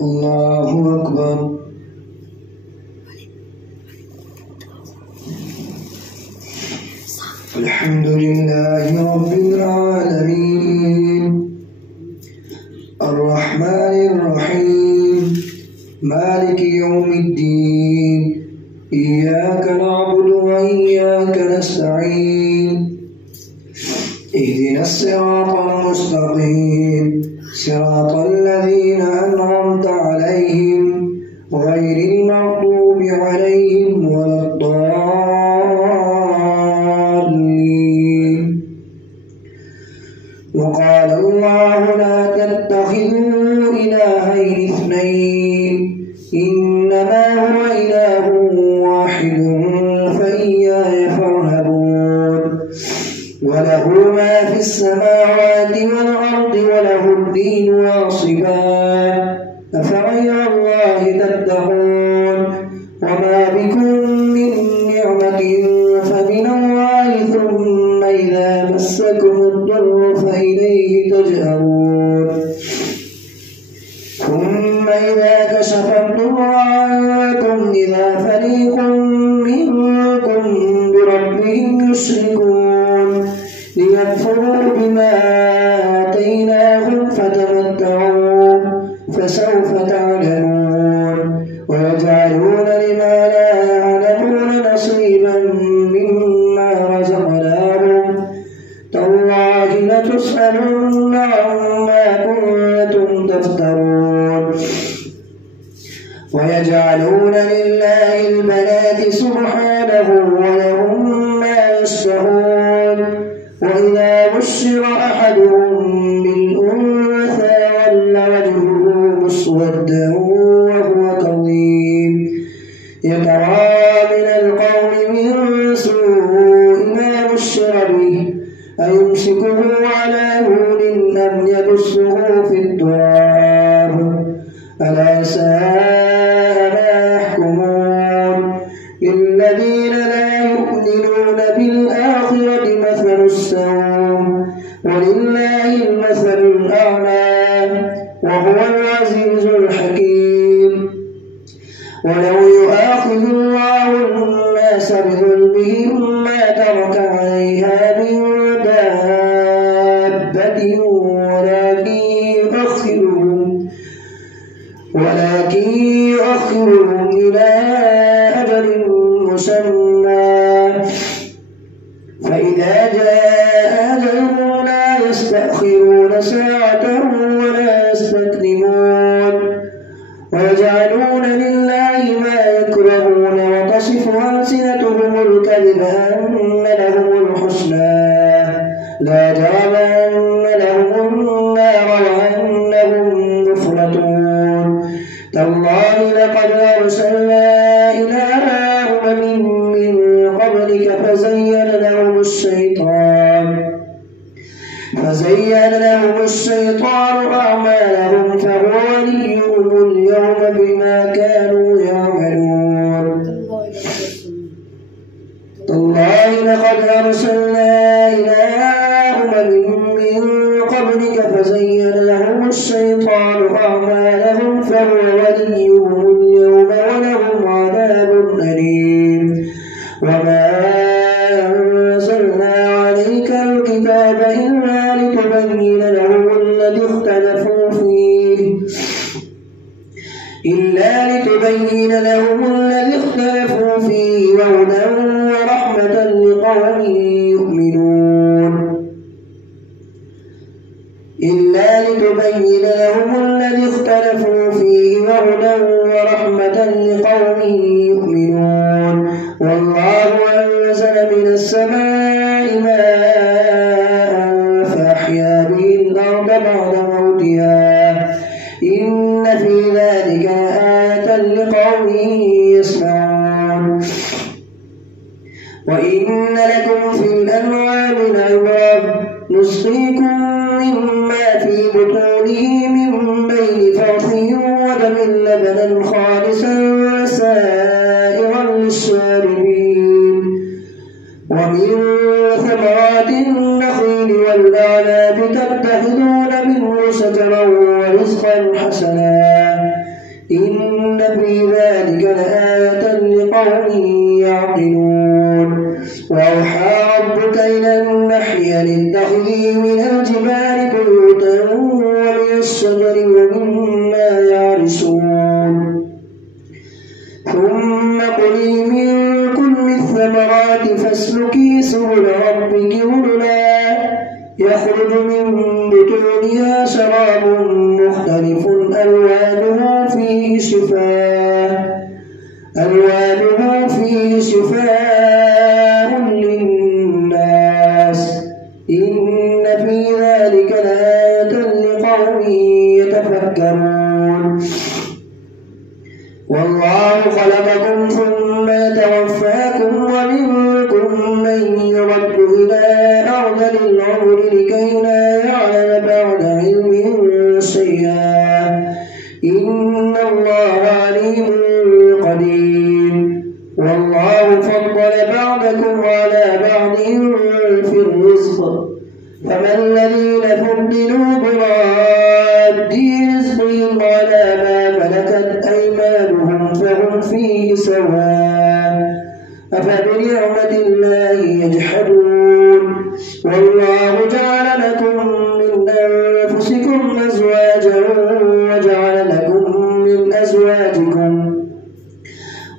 الله أكبر. الحمد لله رب العالمين الرحمن الرحيم مالك يوم الدين إياك نعبد وإياك نستعين اهدنا الصراط المستقيم صراط الذين أنعمت عليهم غير المغضوب عليهم ولا الضالين. وقال الله لا تتخذوا إلهين اثنين إنما هو إله واحد فإياي فارهبون. وله ما في السماوات والأرض وله الدين واصبا أفغير الله تتقون. وما بكم من نعمة فمن الله ثم إذا مسكم الضر فإليه تجأرون. ثم إذا كشف الضر عنكم إذا فريق منكم بربهم يشركون ليكفروا بما آتيناهم فتمتعوا فسوف تعلمون. ويجعلون لما لا يعلمون نصيبا مما رزقناهم تالله لتسألن عما كنتم تفترون. ويجعلون لله البنات سبحانه ولهم ما يشتهون. وإذا بشر أحدهم بالأنثى ظل وجهه مسودا وهو كظيم يتوارى من القوم من سوء ما بشر به أيمسكه على هون أم يدسه في التراب ألا ساء ما يحكمون. للذين لا يؤمنون بالآخرة مثل السوء ولله المثل الأعلى وهو العزيز الحكيم. ولو يؤاخذ الله الناس بظلمهم ما ترك عليها من دابة ولكن يؤخرهم إلى أجل مسمى فإذا جاء أجلهم لا يستأخرون ساعة ولا يستقدمون. ويجعلون لله ما يكرهون وتصف ألسنتهم الكذب أن لهم الحسنى لا جرم أن لهم النار وأنهم مفرطون. تالله لقد أرسلنا إلى أمم من قبلك فزين لهم الشيطان أعمالهم فهو وليهم اليوم بما كانوا يعملون. تالله لقد أرسلنا إلى أمم من قبلك فزين لهم الشيطان أعمالهم فهو وليهم اليوم ولهم عذاب أليم. وما أنزلنا عليك الكتاب إلا لتبين لهم الذي اختلفوا فيه وهدى ورحمة لقوم يؤمنون. إلا لتبين لهم الذي اختلفوا فيه وهدى ورحمة لقوم يؤمنون. والله أنزل من السماء ماء فأحيا به الأرض بعد موتها إن في ذلك لآية لقوم يسمعون. وإن لكم في الأنعام لعبرة نسقيكم مما في بطونه من بين فرث ودم لبنا خالصا سائغا للشاربين. ومن ثمرات النخيل والأعناب تتخذون منه شجرا ورزقا حسنا الشجر ومما يعرشون ثم كلي من كل الثمرات فاسلكي سبل ربك ذللا يخرج من بطونها شراب مختلف ألوانه فيه شفاء للناس إن في ذلك لآية لقوم يتفكرون والله خلقكم ثم يتوفاكم ومنكم من يرد إلى أرذل العمر لكي لا يعلم بعد علم شيئا إن الله عليم قدير والله فضل بعضكم على بعض في الرزق فما الذين فضلوا براد رزقهم على ما ملكت أيمانهم فهم فيه سواء أفبنعمة الله يجحدون والله جعل لكم من أنفسكم أزواجا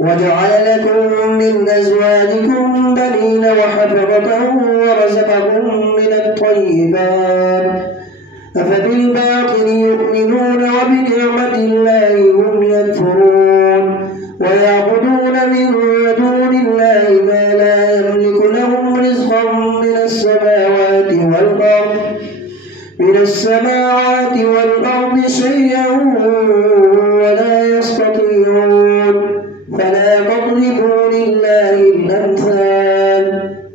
وجعل لكم من أزواجكم بنين وحفظة ورزقكم من الطيبات أفبالباطل يؤمنون وبنعمة الله هم يكفرون ويعبدون من دون الله ما لا يملك لهم رزقا من السماوات والأرض شيئا ولا يستطيعون فلا تضربوا لله الأمثال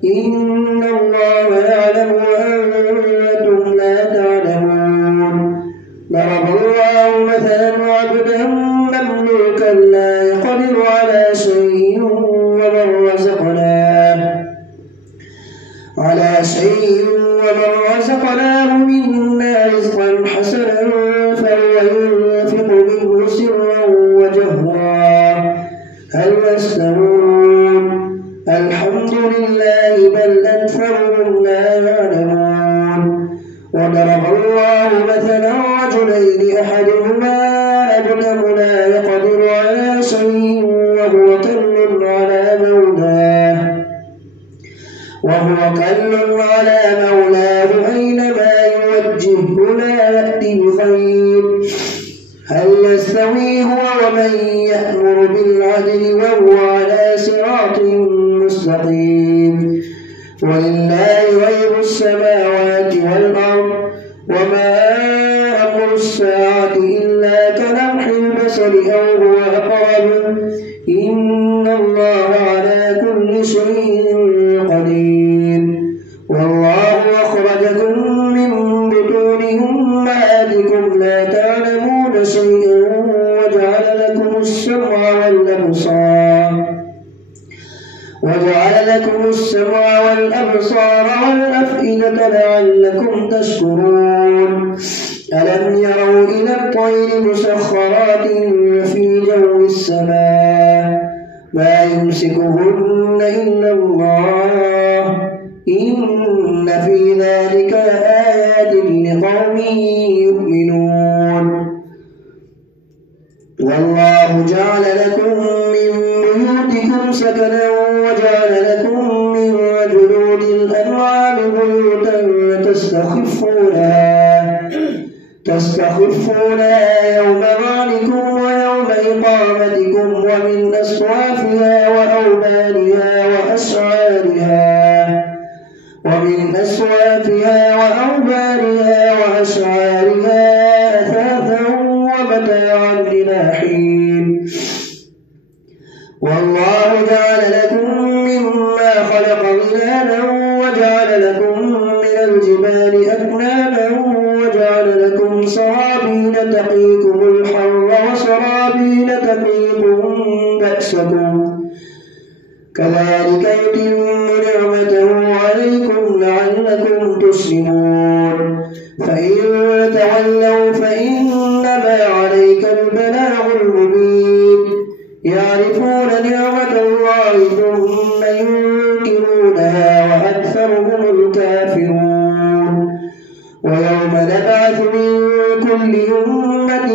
إن الله يعلم وأنتم لا تعلمون ضرب الله مثلا عبدا مملوكا لا يقدر على شيء ومن رزقناه منا رزقا حسنا فهو ينفق منه سرا وجهرا هل يستوون الحمد لله بل أكثرهم لا يعلمون وضرب الله مثلا رجلين أحدهما أبكم لا يقدر على شيء وهو كل على مولاه أينما يوجهه لا يأتي بخير هل يستوي هو ومن يأمر بالعدل وهو على صراط مستقيم ولله غيب السماوات والأرض وما أمر الساعة إلا كلمح البصر أو هو أقرب إن الله على كل شيء قدير والله أخرجكم من بطون أمهاتكم لا تعلمون شيئا وجعل لكم السمع والأبصار والأفئدة لعلكم تشكرون ألم يروا إلى الطير مسخرات في جو السماء ما يمسكهن إلا الله إن في ذلك لآيات لقوم يؤمنون والله جعل لكم من بيوتكم سكنا وجعل لكم من جلود الأنعام بيوتا تستخفونها يوم ظعنكم ويوم إقامتكم ومن أصوافها وأوبارها وأشعارها أثاثا ومتاعا إلى حين والله جعل لكم مما خلق ظلالا وجعل لكم من الجبال أكنانا وجعل لكم سرابيل تقيكم الحر وسرابيل تقيكم بأسكم كذلك يتم نعمته عليكم لعلكم تسلمون فإن تولوا فإنما عليك البلاغ المبين يعرفون نعمة الله ثم ينكرونها وأكثرهم الكافرون ويوم نبعث من كل أمة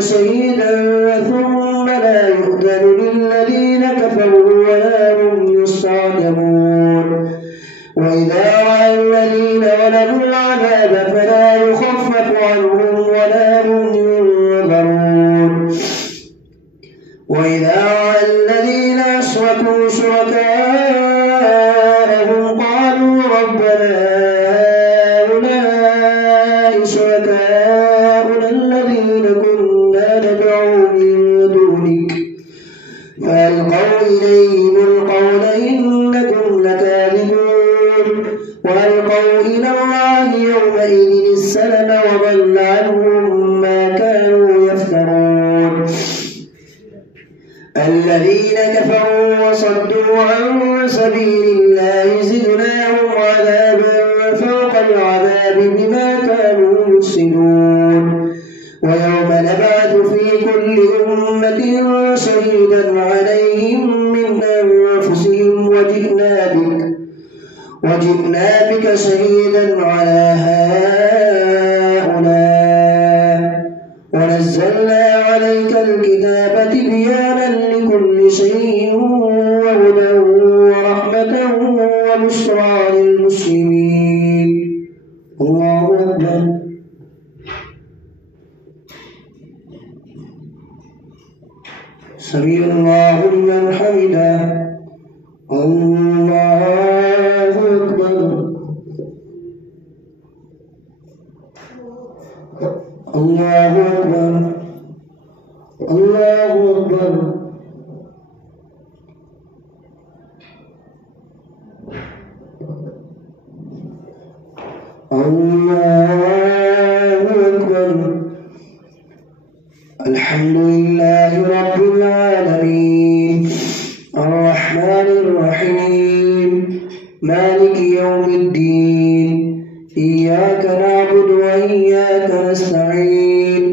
شهيدا ثم لا يؤذن للذين كفروا ولا هم يستعتبون وإذا رأى الذين ظلموا العذاب فلا يخفف عنهم ولا هم ينظرون وإذا رأى الذين أشركوا شركاءهم قالوا ربنا هؤلاء شركاؤنا الذين كنا ندعو من دونك فألقوا إليهم القول إنكم لكاذبون وألقوا إلى الله يومئذ السلم وضل عنهم ما كانوا يفترون الذين كفروا وصدوا عن سبيل الله زدناهم عذابا فوق العذاب بما كانوا يفسدون ويوم نبعث في كل أمة شهيدا عليهم من أنفسهم وجئنا بك شهيدا على هؤلاء ونزلنا عليك الكتاب تبيانا لكل شيء وهدى ورحمة وبشرى للمسلمين. الله أكبر. سمع الله لمن حمده. الله أكبر. الله أكبر. الله أكبر. الله أكبر. الحمد لله رب العالمين الرحمن الرحيم مالك يوم الدين إياك نعبد وإياك نستعين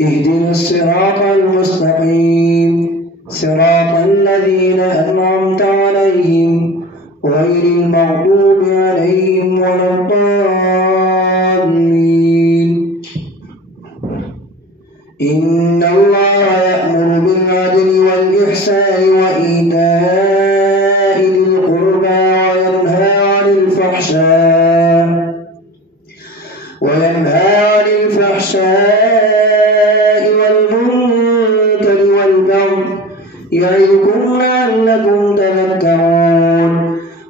اهدنا الصراط المستقيم صراط الذين أنعمت عليهم غير المغضوب عليهم ولا الضالين. إن الله يأمر بالعدل والإحسان وإيتاء ذي القربى وينهى عن الفحشاء والمنكر والبغي يعظكم لعلكم تذكرون.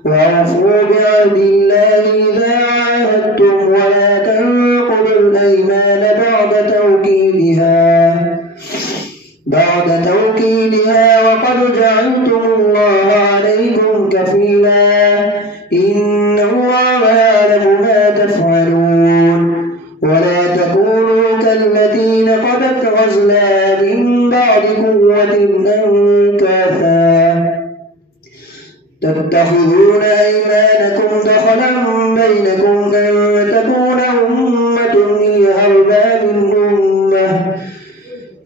وأوفوا بعهد الله إذا عاهدتم ولا تنقضوا الأيمان بعد توكيدها وقد جعلتم الله عليكم كفيلا إن الله يعلم ما تفعلون. ولا تكونوا كالتي نقضت غزلها من بعد قوة أنكاثا تتخذون أيمانكم دخلا بينكم أن تكون أمة هي أربى من أمة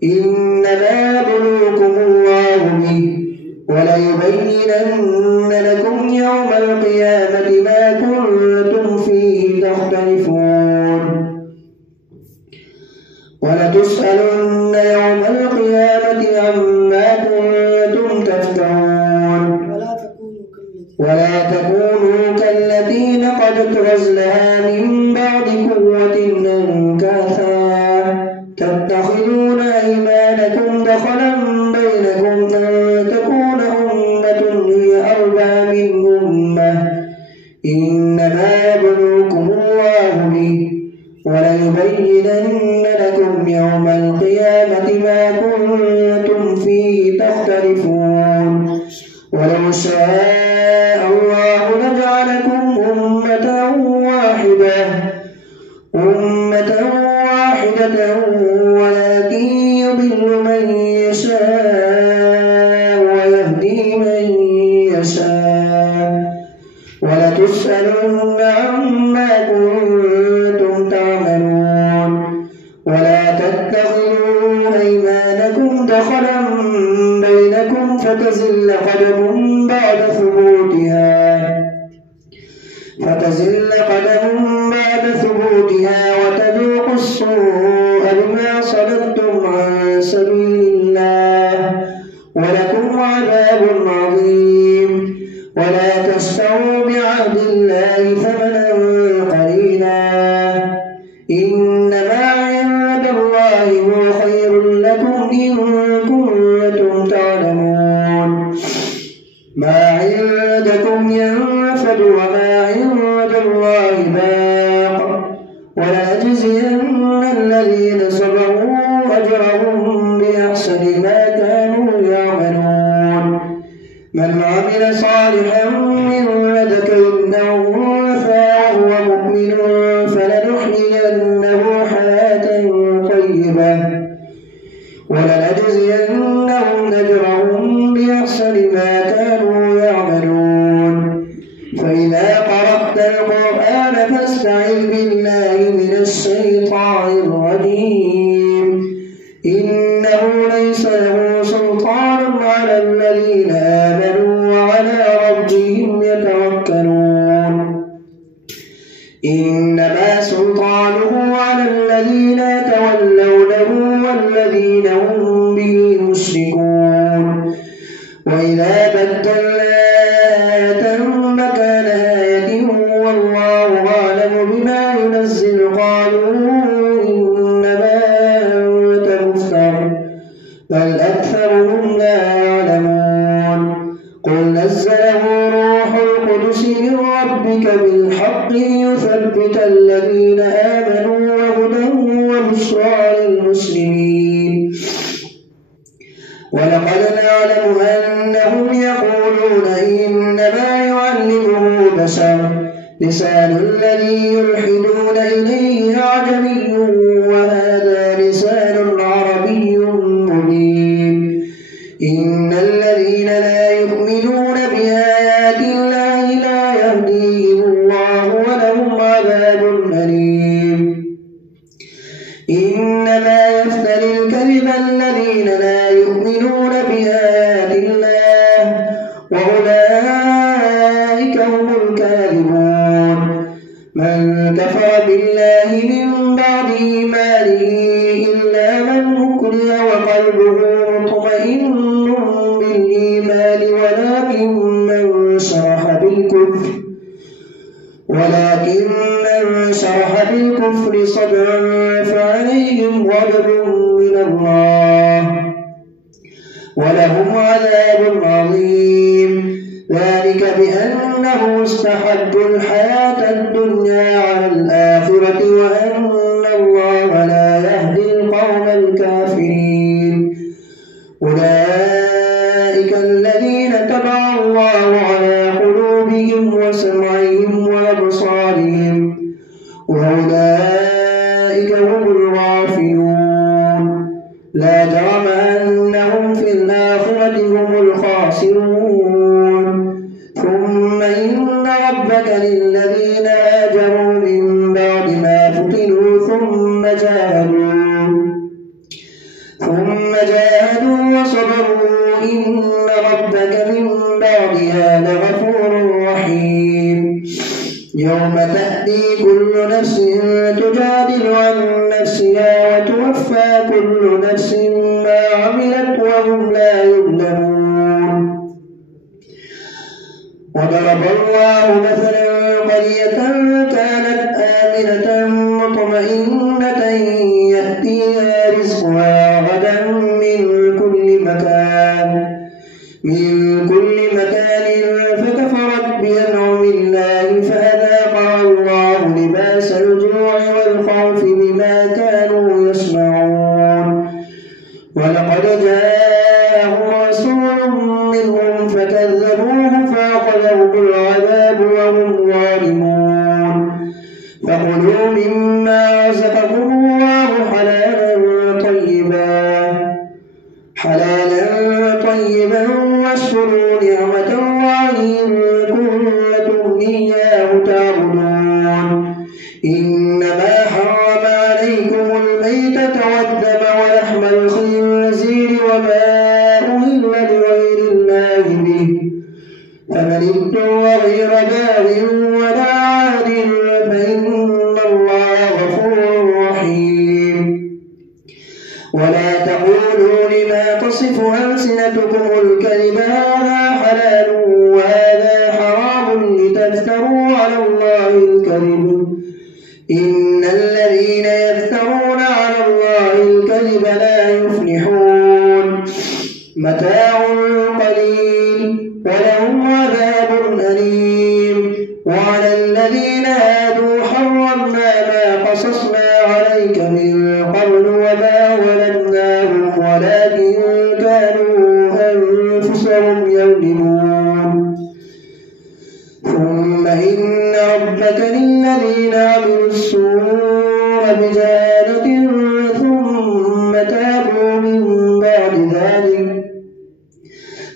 إنما يبلوكم الله به وليبينن لكم يوم القيامة ما كنتم فيه تختلفون. ولتسألن يوم القيامة عما كنتم تفترون. ولا تكونوا كالتي نقضت غزلها من بعد قوة أنكاثا تتخذون أيمانكم دخلا بينكم أن تكون أمة هي أربى من أمة إنما يبلوكم الله به وليبينن لكم يوم القيامة ما كنتم فيه تختلفون. ولو شاء الله لجعلكم أمة واحدة ولكن يضل من يشاء ويهدي من يشاء ولتسألن عما كنتم تعملون. ولا تتخذوا أيمانكم دخلا بينكم فتزل قدم بعد ثبوتها وتذوقوا إنما عند الله هو خير لكم إن كنتم تعلمون ما عندكم ينفد وما عند الله باق ولنجزين الذين صبروا أجرهم بأحسن ما كانوا يعملون من عمل صالحا من ذكر أو أنثى وهو مؤمن فلنحيينه حياة طيبة ولنجزينهم أجرهم بأحسن ما كانوا يعملون فإذا قرأت القرآن فاستعذ بالله من الشيطان الرجيم إنه ليس له سلطان على الذين آمنوا وعلى ربهم يتوكلون إنما سلطانه على الذين يتولونه والذين هم به مشركون وإذا بدلنا آية مكان آية والله أعلم بما ينزل قالوا إنما أنت مفتر بل أكثرهم لا يعلمون قل نزله روح القدس من ربك بالحق ليثبت الذين آمنوا وهدى وبشرى للمسلمين ولقد نعلم أنهم يقولون إنما يعلمه بشر لسان الذي يلحدون إليه أعجمي وهذا لسان عربي مبين إن الذين لا يؤمنون بآيات الله لا يهديهم الله ولهم عذاب أليم إنما يفتري الكذب الذين لا يؤمنون بآيات الله وأولئك هم الكاذبون من كفر بالله من بعد إيمانه إلا من أكره وقلبه مطمئن بالإيمان ولكن من شرح بالكفر صدرا فعليهم غضب من الله ولهم عذاب عظيم ذلك بأنه استحبوا الحياة الدنيا على الآخرة وأن الله لا يهدي القوم الكافرين أولئك الذين طبع الله على قلوبهم وسمعهم وأبصارهم وأولئك هم الغافلون لا جرم أنهم في الآخرة هم الخاسرون ثم إن ربك للذين هاجروا من بعد ما فتنوا ثم جاهدوا وصبروا إن ربك من بعدها لغفور رحيم يوم تأتي كل نفس تجادل عن نفسها وتوفى كل نفس ما عملت وهم لا يظلمون وضرب الله مثلا قرية كانت آمنة مطمئنة يأتيها رزقها غدا من كل مكان فكفرت بأنعم الله فأذاقها الله لباس الجوع والخوف بما كانوا يصنعون ولقد جاءهم رسول منهم فكذبوه فأخذهم العذاب وهم ظالمون فكلوا مما رزقكم الله حلالا طيبا واشكروا نعمة الله إن كنتم إياه تعبدون إنما حرم عليكم الميتة والدم ولحم الخنزير وما أهل لغير الله به فمن اضطر غير باغ ولا عاد فإن الله غفور رحيم ولا تقولوا لما تصف ألسنتكم الكذب هذا حلال وهذا حرام لتفتروا على الله الكذب إن الذين الذين يفترون على الله الكذب لا يفلحون متاع قليل ولهم عذاب أليم وعلى الذين هادوا حرمنا ما قصصنا عليك من قبل وما ظلمناهم ولكن كانوا أنفسهم يظلمون ثم إن ربك للذين عملوا السوء بجهالة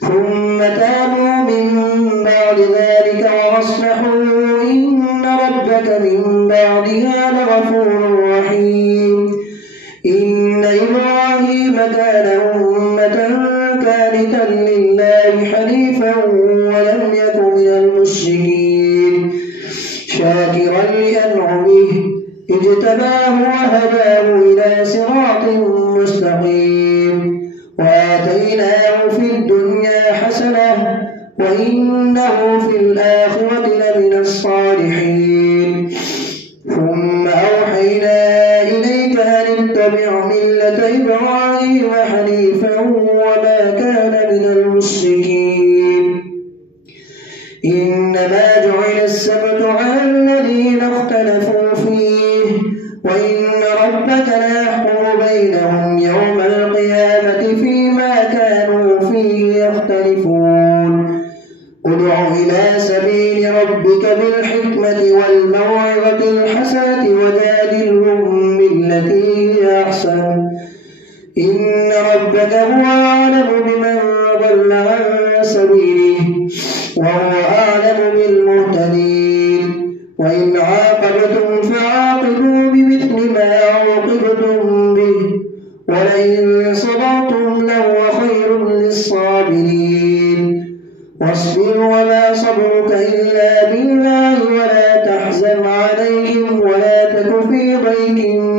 ثم تابوا من بعد ذلك وأصلحوا إن ربك من بعدها لغفور رحيم إن إبراهيم كان أمة قانتا لله حنيفا ولم يك من المشركين شاكرا لأنعمه اجتباه وهداه إلى صراط مستقيم وآتيناه في الدنيا حسنة وإنه في الآخرة لمن الصالحين ثم أوحينا إليك أن اتبع ملة إبراهيم حنيفا وما كان من المشركين إنما جعل السبت على الذين اختلفوا فيه وإن ربك ليحكم بينهم يوم القيامة فيما كانوا فيه يختلفون ادع إلى سبيل ربك بالحكمة والموعظة الحسنة وجادلهم بالتي هي أحسن إن ربك هو أعلم بمن ضل عن سبيله وهو أعلم بالمهتدين وإن عاقبتم فعاقبوا بمثل ما عوقبتم به ولئن صبرتم لهو خير للصابرين واصبر وما صبرك إلا بالله ولا تحزن عليهم ولا تك في ضيق